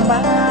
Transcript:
走吧